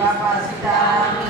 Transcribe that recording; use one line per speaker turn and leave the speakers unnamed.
वापस